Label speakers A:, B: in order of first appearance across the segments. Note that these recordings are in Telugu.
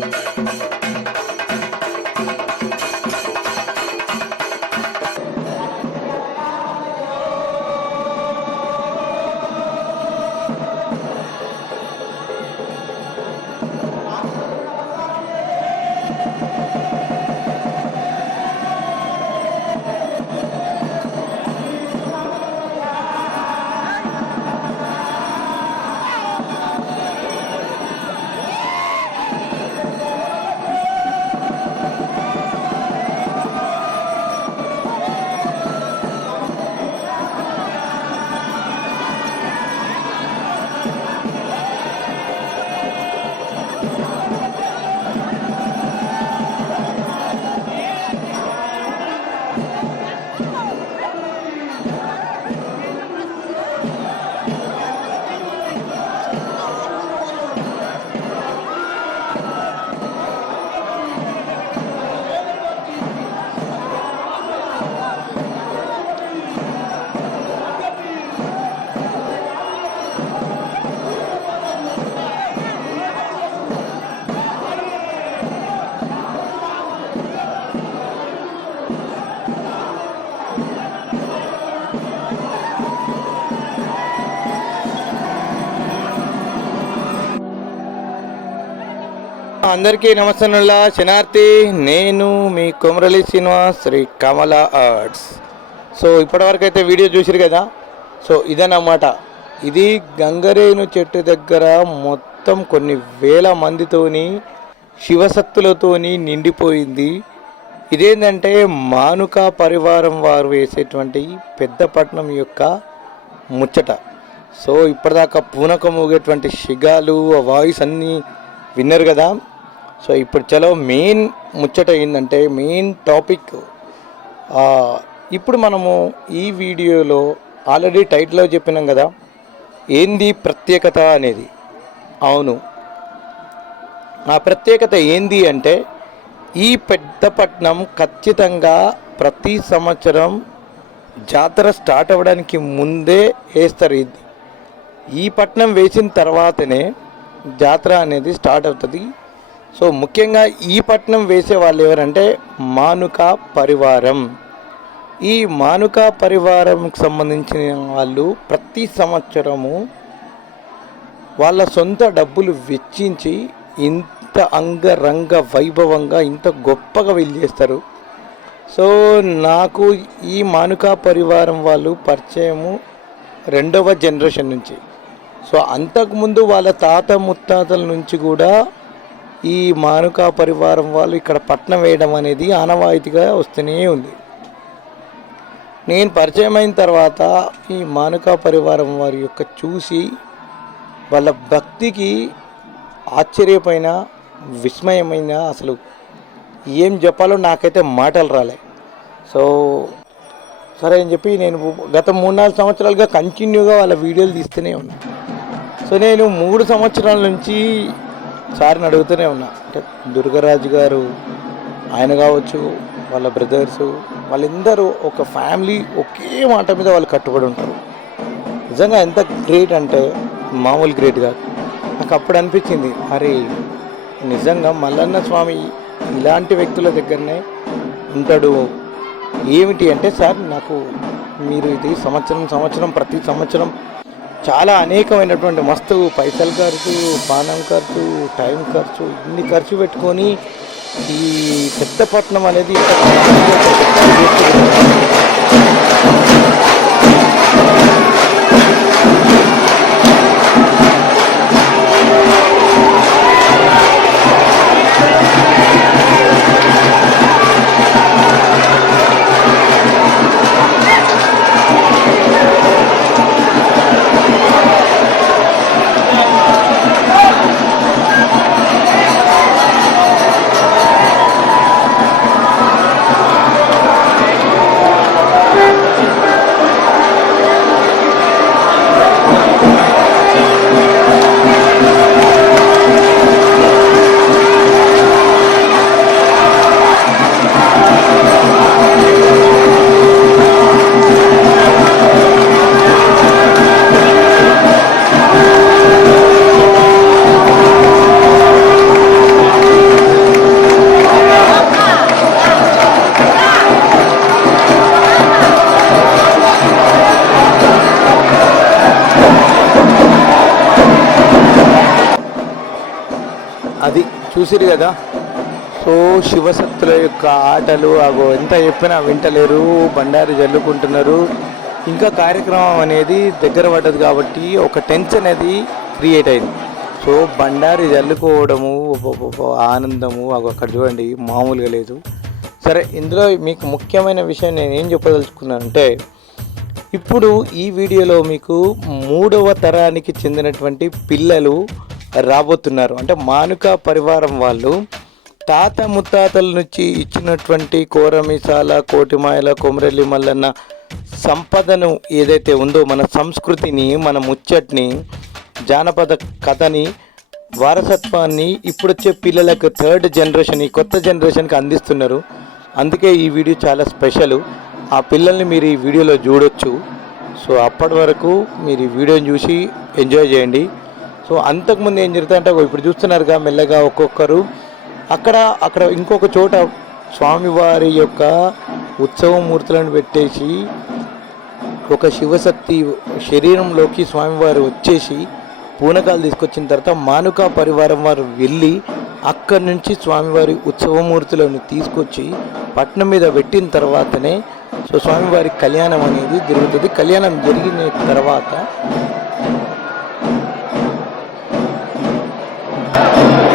A: Thank you. అందరికీ నమస్తనుల్లా శనార్థి నేను మీ కొమరలి శ్రీనివాస్ శ్రీ కమల ఆర్ట్స్ సో ఇప్పటివరకు అయితే వీడియో చూసిరు కదా? సో ఇదన్నమాట. ఇది గంగరేను చెట్టు దగ్గర మొత్తం కొన్ని వేల మందితోని శివసత్తులతోని నిండిపోయింది. ఇదేంటంటే మానుక పరివారం వారు వేసేటువంటి పెద్దపట్నం యొక్క ముచ్చట. సో ఇప్పటిదాకా పూనకం ఊగేటువంటి షిగాలు ఆ వాయిస్ అన్నీ విన్నారు కదా? సో ఇప్పుడు చలో మెయిన్ ముచ్చట ఏంటంటే మెయిన్ టాపిక్ ఇప్పుడు మనము ఈ వీడియోలో ఆల్రెడీ టైటిల్లో చెప్పినాం కదా ఏంది ప్రత్యేకత అనేది? అవును. ఆ ప్రత్యేకత ఏంది అంటే ఈ పెద్దపట్నం ఖచ్చితంగా ప్రతి సంవత్సరం జాతర స్టార్ట్ అవ్వడానికి ముందే వేస్తారు. ఇది ఈ పట్నం వేసిన తర్వాతనే జాతర అనేది స్టార్ట్ అవుతుంది. సో ముఖ్యంగా ఈ పట్నం వేసే వాళ్ళు ఎవరంటే మానుక పరివారం. ఈ మానుక పరివారంకి సంబంధించిన వాళ్ళు ప్రతి సంవత్సరము వాళ్ళ సొంత డబ్బులు వెచ్చించి ఇంత అంగరంగ వైభవంగా ఇంత గొప్పగా వీళ్ళు చేస్తారు సో నాకు ఈ మానుక పరివారం వాళ్ళు పరిచయము రెండవ జనరేషన్ నుంచి. సో అంతకుముందు వాళ్ళ తాత ముత్తాతల నుంచి కూడా ఈ మానుక పరివారం వాళ్ళు ఇక్కడ పట్నం వేయడం అనేది ఆనవాయితీగా వస్తూనే ఉంది. నేను పరిచయం అయిన తర్వాత ఈ మానుక పరివారం వారి యొక్క చూసి వాళ్ళ భక్తికి ఆశ్చర్యపోయిన విస్మయమైన అసలు ఏం చెప్పాలో నాకైతే మాటలు రాలే. సో సరే అని చెప్పి నేను గత మూడు నాలుగు సంవత్సరాలుగా కంటిన్యూగా వాళ్ళ వీడియోలు తీస్తూనే ఉన్నాను సో నేను మూడు సంవత్సరాల నుంచి సార్ని అడుగుతూనే ఉన్నా. అంటే దుర్గరాజు గారు ఆయన కావచ్చు వాళ్ళ బ్రదర్స్ వాళ్ళందరూ ఒక ఫ్యామిలీ ఒకే మాట మీద వాళ్ళు కట్టుబడి ఉంటారు. నిజంగా ఎంత గ్రేట్ అంటే మామూలు గ్రేట్ కాదు. నాకు అప్పుడు అనిపించింది అరే నిజంగా మల్లన్న స్వామి ఇలాంటి వ్యక్తుల దగ్గరనే ఉంటాడు. ఏమిటి అంటే సార్ నాకు మీరు ఇది సంవత్సరం సంవత్సరం ప్రతి సంవత్సరం చాలా అనేకమైనటువంటి మస్తు పైసలు ఖర్చు పానం ఖర్చు టైం ఖర్చు ఇన్ని ఖర్చు పెట్టుకొని ఈ పెద్దపట్నం అనేది చూసిరు కదా? సో శివశక్తుల యొక్క ఆటలు అగో ఎంత చెప్పినా వింటలేరు బండారు జల్లుకుంటున్నారు. ఇంకా కార్యక్రమం అనేది దగ్గర పడ్డది కాబట్టి ఒక టెన్షన్ అనేది క్రియేట్ అయింది. సో బండారి జల్లుకోవడము ఆనందము అగో అక్కడ చూడండి మామూలుగా లేదు. సరే ఇందులో మీకు ముఖ్యమైన విషయం నేను ఏం చెప్పదలుచుకున్నానంటే ఇప్పుడు ఈ వీడియోలో మీకు మూడవ తరానికి చెందినటువంటి పిల్లలు రాబోతున్నారు. అంటే మానుక పరివారం వాళ్ళు తాత ముత్తాతల నుంచి ఇచ్చినటువంటి కోరమిసాల కోటిమాయల కొమరెల్లి మల్లన్న సంపదను ఏదైతే ఉందో మన సంస్కృతిని మన ముచ్చట్ని జానపద కథని వారసత్వాన్ని ఇప్పుడొచ్చే పిల్లలకు థర్డ్ జనరేషన్ ఈ కొత్త జనరేషన్కి అందిస్తున్నారు. అందుకే ఈ వీడియో చాలా స్పెషల్. ఆ పిల్లల్ని మీరు ఈ వీడియోలో చూడొచ్చు. సో అప్పటి వరకు మీరు ఈ వీడియోని చూసి ఎంజాయ్ చేయండి. సో అంతకుముందు ఏం జరుగుతుందంటే ఇప్పుడు చూస్తున్నారుగా మెల్లగా ఒక్కొక్కరు. అక్కడ అక్కడ ఇంకొక చోట స్వామివారి యొక్క ఉత్సవ మూర్తులను పెట్టేసి ఒక శివశక్తి శరీరంలోకి స్వామివారు వచ్చేసి పూనకాలు తీసుకొచ్చిన తర్వాత మానుక పరివారం వారు వెళ్ళి అక్కడి నుంచి స్వామివారి ఉత్సవమూర్తులను తీసుకొచ్చి పట్నం మీద పెట్టిన తర్వాతనే సో స్వామివారి కళ్యాణం అనేది జరుగుతుంది. కళ్యాణం జరిగిన తర్వాత అది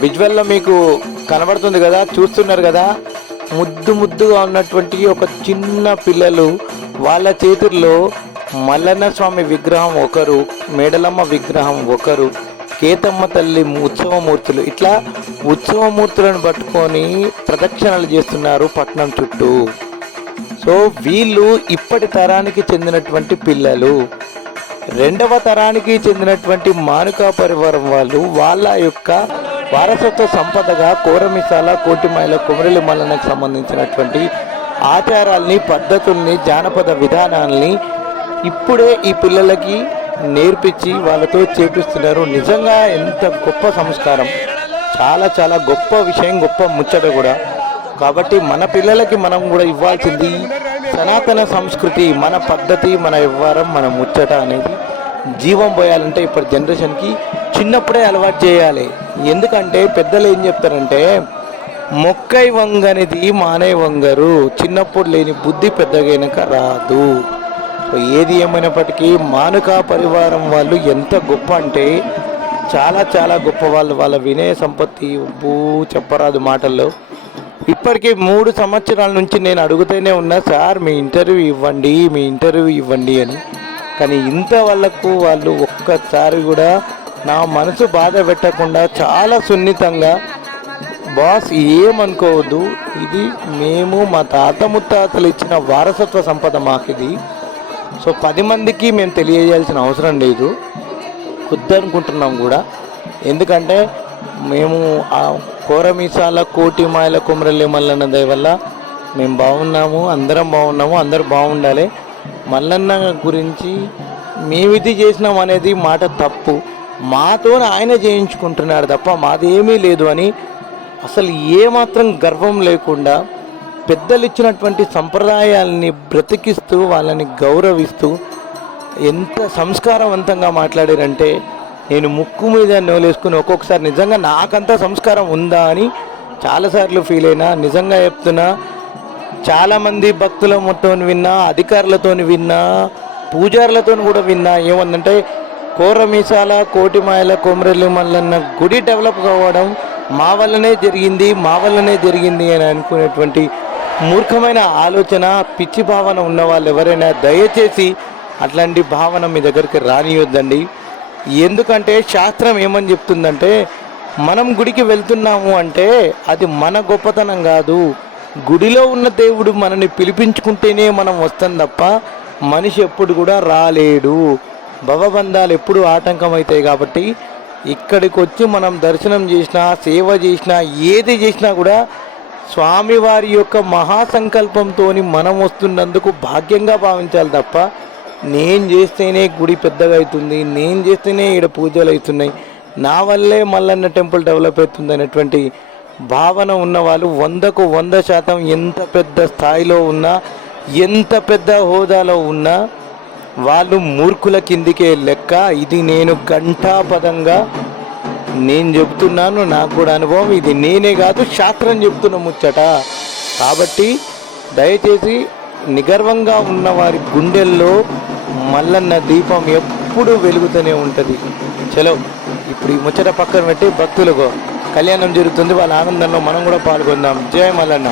A: విజువల్లో మీకు కనబడుతుంది కదా చూస్తున్నారు కదా? ముద్దు ముద్దుగా ఉన్నటువంటి ఒక చిన్న పిల్లలు వాళ్ళ చేతుల్లో మల్లన్న స్వామి విగ్రహం ఒకరు మేడలమ్మ విగ్రహం ఒకరు కేతమ్మ తల్లి ఉత్సవమూర్తులు. ఇట్లా ఉత్సవమూర్తులను పట్టుకొని ప్రదక్షిణలు చేస్తున్నారు పట్నం చుట్టూ. సో వీళ్ళు ఇప్పటి తరానికి చెందినటువంటి పిల్లలు. రెండవ తరానికి చెందినటువంటి మానుకా పరివారం వాళ్ళు వాళ్ళ యొక్క వారసత్వ సంపదగా కోరమిసాల కోటిమాయల కుమరలి మల్లనకు సంబంధించినటువంటి ఆచారాల్ని పద్ధతుల్ని జానపద విధానాల్ని ఇప్పుడే ఈ పిల్లలకి నేర్పించి వాళ్ళతో చేపిస్తున్నారు. నిజంగా ఎంత గొప్ప సంస్కారం. చాలా చాలా గొప్ప విషయం గొప్ప ముచ్చట కూడా. కాబట్టి మన పిల్లలకి మనం కూడా ఇవ్వాల్సింది సనాతన సంస్కృతి మన పద్ధతి మన వ్యవహారం మన ముచ్చట అనేది జీవం పోయాలంటే ఇప్పటి జనరేషన్కి చిన్నప్పుడే అలవాటు చేయాలి. ఎందుకంటే పెద్దలు ఏం చెప్తారంటే మొక్కై వంగనిది మానే వంగరు చిన్నప్పుడు లేని బుద్ధి పెద్దగైనాక రాదు. ఏది ఏమైనప్పటికీ మానుకా పరివారం వాళ్ళు ఎంత గొప్ప అంటే చాలా చాలా గొప్ప వాళ్ళు వాళ్ళ వినయ సంపత్తి భూ చెప్పరాదు మాటల్లో. ఇప్పటికీ మూడు సంవత్సరాల నుంచి నేను అడుగుతూనే ఉన్నా సార్ మీ ఇంటర్వ్యూ ఇవ్వండి మీ ఇంటర్వ్యూ ఇవ్వండి అని. కానీ ఇంత వాళ్ళకు వాళ్ళు ఒక్కసారి కూడా నా మనసు బాధ పెట్టకుండా చాలా సున్నితంగా బాస్ ఏమనుకోవద్దు. ఇది మేము మా తాత ముత్తాతలు ఇచ్చిన వారసత్వ సంపద మాకు ఇది సో పది మందికి మేము తెలియజేయాల్సిన అవసరం లేదు. వద్దనుకుంటున్నాం కూడా. ఎందుకంటే మేము ఆ కోరమీసాల కోటి మాయల కుమరల్లి మల్లన్న దయ వల్ల మేము బాగున్నాము అందరం బాగున్నాము అందరూ బాగుండాలి. మల్లన్న గురించి మేమిది చేసినాం అనేది మాట తప్పు. మాతో ఆయన చేయించుకుంటున్నారు తప్ప మాదేమీ లేదు అని అసలు ఏమాత్రం గర్వం లేకుండా పెద్దలు ఇచ్చినటువంటి సంప్రదాయాల్ని బ్రతికిస్తూ వాళ్ళని గౌరవిస్తూ ఎంత సంస్కారవంతంగా మాట్లాడారంటే నేను ముక్కు మీద నోలేసుకుని ఒక్కొక్కసారి నిజంగా నాకంత సంస్కారం ఉందా అని చాలాసార్లు ఫీల్ అయినా నిజంగా చెప్తున్నా చాలామంది భక్తుల మొత్తం విన్నా అధికారులతో విన్నా పూజారులతో కూడా విన్నా ఏమందంటే కోరమీసాల కోటిమాయల కొమరెల్లి మల్లన్న గుడి డెవలప్ కావడం మా వల్లనే జరిగింది మా వల్లనే జరిగింది అని అనుకునేటువంటి మూర్ఖమైన ఆలోచన పిచ్చి భావన ఉన్న వాళ్ళు ఎవరైనా దయచేసి అట్లాంటి భావన మీ దగ్గరికి రానియొద్దండి. ఎందుకంటే శాస్త్రం ఏమని చెప్తుందంటే మనం గుడికి వెళ్తున్నాము అంటే అది మన గొప్పతనం కాదు. గుడిలో ఉన్న దేవుడు మనని పిలిపించుకుంటేనే మనం వస్తాం తప్ప మనిషి ఎప్పుడు కూడా రాలేడు. భవబంధాలు ఎప్పుడు ఆటంకం అవుతాయి కాబట్టి ఇక్కడికి వచ్చి మనం దర్శనం చేసినా సేవ చేసినా ఏది చేసినా కూడా స్వామివారి యొక్క మహాసంకల్పంతో మనం వస్తున్నందుకు భాగ్యంగా భావించాలి తప్ప నేను చేస్తేనే గుడి పెద్దగా అవుతుంది నేను చేస్తేనే ఈడ పూజలు అవుతున్నాయి నా వల్లే మల్లన్న టెంపుల్ డెవలప్ అవుతుంది అనేటువంటి భావన ఉన్న వాళ్ళు వందకు వంద శాతం ఎంత పెద్ద స్థాయిలో ఉన్నా ఎంత పెద్ద హోదాలో ఉన్నా వాళ్ళు మూర్ఖుల కిందికే లెక్క ఇది నేను ఘంటాపదంగా నేను చెప్తున్నాను నాకు కూడా అనుభవం ఇది నేనే కాదు శాస్త్రం చెప్తున్న ముచ్చట. కాబట్టి దయచేసి నిగర్వంగా ఉన్న వారి గుండెల్లో మల్లన్న దీపం ఎప్పుడు వెలుగుతూనే ఉంటుంది. చలో ఇప్పుడు ఈ ముచ్చట పక్కన పెట్టి భక్తులకు కళ్యాణం జరుగుతుంది వాళ్ళ ఆనందంలో మనం కూడా పాల్గొందాం. జయ మల్లన్న.